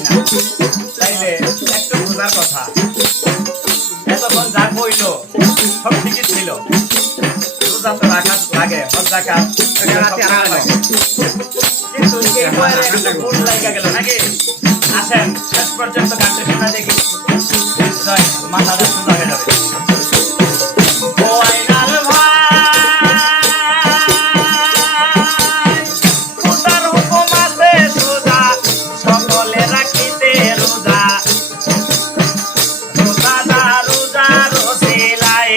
হয় না, তাইলে একটু বোঝার কথা। এতক্ষণ যা কইল সব ঠিকই ছিল, রোজা তো রাখা লাগে, হজ জাকাত লাগে, কিন্তু এই বইয়ের একটু ভুল লাগা গেল নাকি? আসেন শেষ পর্যন্ত গানটা শোনা দেখি, নিশ্চয় মাথাটা শোনা হয়ে যাবে। ও আইনাল ভাই, রোজার হুকুম আছে সোজা, সকলে রাখিতে রোজা, রোজাদার রোজার ওসিলায়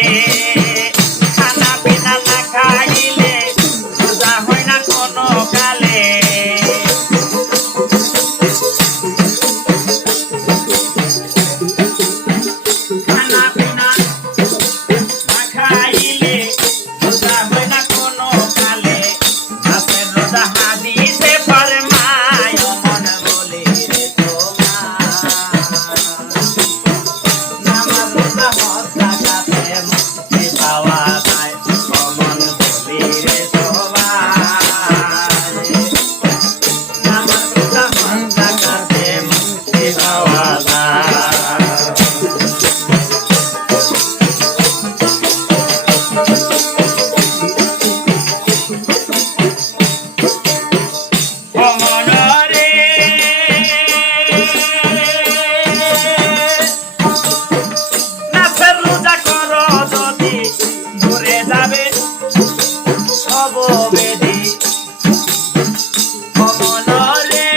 খানা পিনা না খাইলে রোজা হয় না কোনো কালে। খানা পিনা না খাইলে রোজা হয় না কোনো কালে, রাতের রোজা হাদিসে ফরমায় মন বলে রে তোমার, নামাজ রোজা হজ যাকাতে মুক্তি পাওয়া যায়, মন বলে রে তোমার, নামাজ রোজা হজ যাকাতে মুক্তি পাওয়া যায়। অমরে নাফের রোজা করো যদি দূরে যাবে সব বেদি, অমরে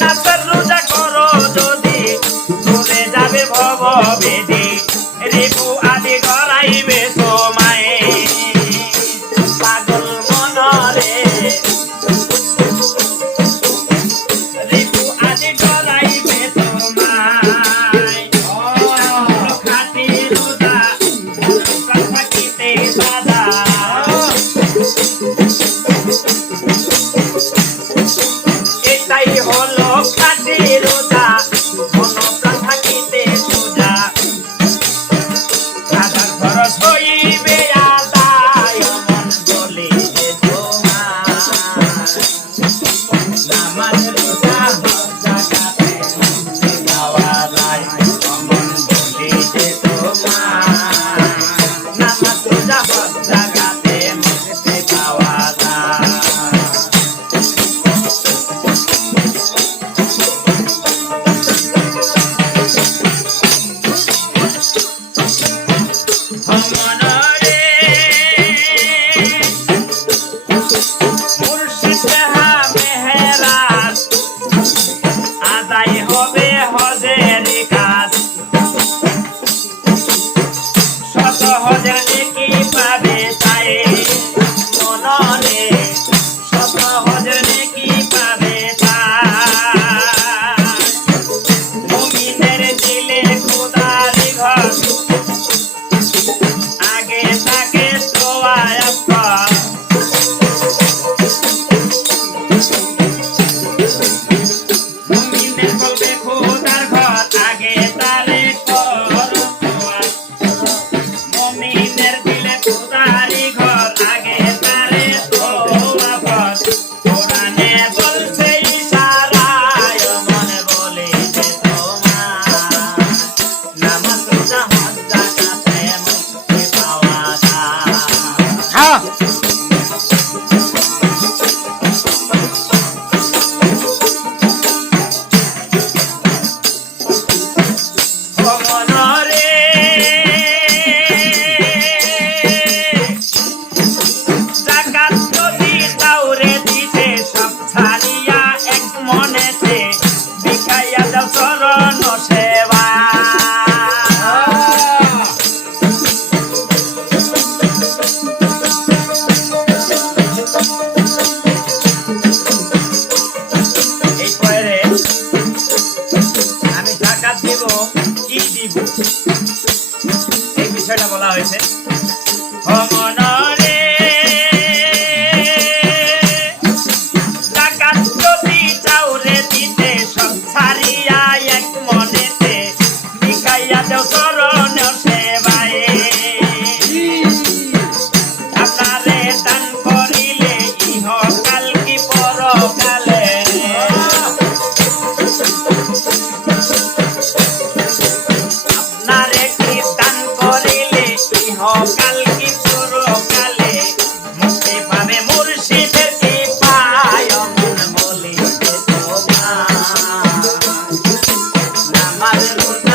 নাফের রোজা করো যদি দূরে যাবে ভব বেদি, রিপু আদি গড়াইবে তোমায় পাগল মনরে, রিপু আদি গড়াইবে তোমায় খাটি রোজা থাকিতে দাদা, এটাই হলো খাটি রোজা মনপ্রাণ থাকিতে সোজা, আধার খরচ হইবে আদায় মন বলে যে তোমার, নামাজ রোজা হজ যাকাতে মুক্তি পাওয়া যায়, মন বলে যে তোমার, নামাজ রোজা হজ যাকাতে মুক্তি পাওয়া যায়। মনরে মুর্শিদ যাহা মেহেরাজ আদায় হবে হজের কাজ, শত হজের নেকি পাবে তাই মনরে, শত হজের নেকি পাবে তাই, মুমিনের দিলে খোদারি ঘর আগে তাকে ছোঁয়ায় আব্বা, মুমিনের বলবে খোদার ঘর আগে তারে কর ছোঁয়া, মুমিনের দিলে খোদারি ঘর আগে তারে ছোঁয়া পর, কোরআনে বলছে ইশারায় মন বলে যে তোমার, নামাজ রোজা হজ যাকাতে মুক্তি পাওয়া যায়। মনরে যাকাত যদি দাউরে দিতে সব ছাড়িয়া এক মনেতে বিকাইয়া দাও চরণ সেবা, এই পরে আমি যাকাত দিব কি দিব এই বিষয়টা বলা হয়েছে। মনরে যাকাত যদি চাউরে দিতে সব ছাড়িয়া এক মনেতে বিকাইয়া দেও চরণ সেবায়, আপনারে দান করিলে ইহ কাজের মতো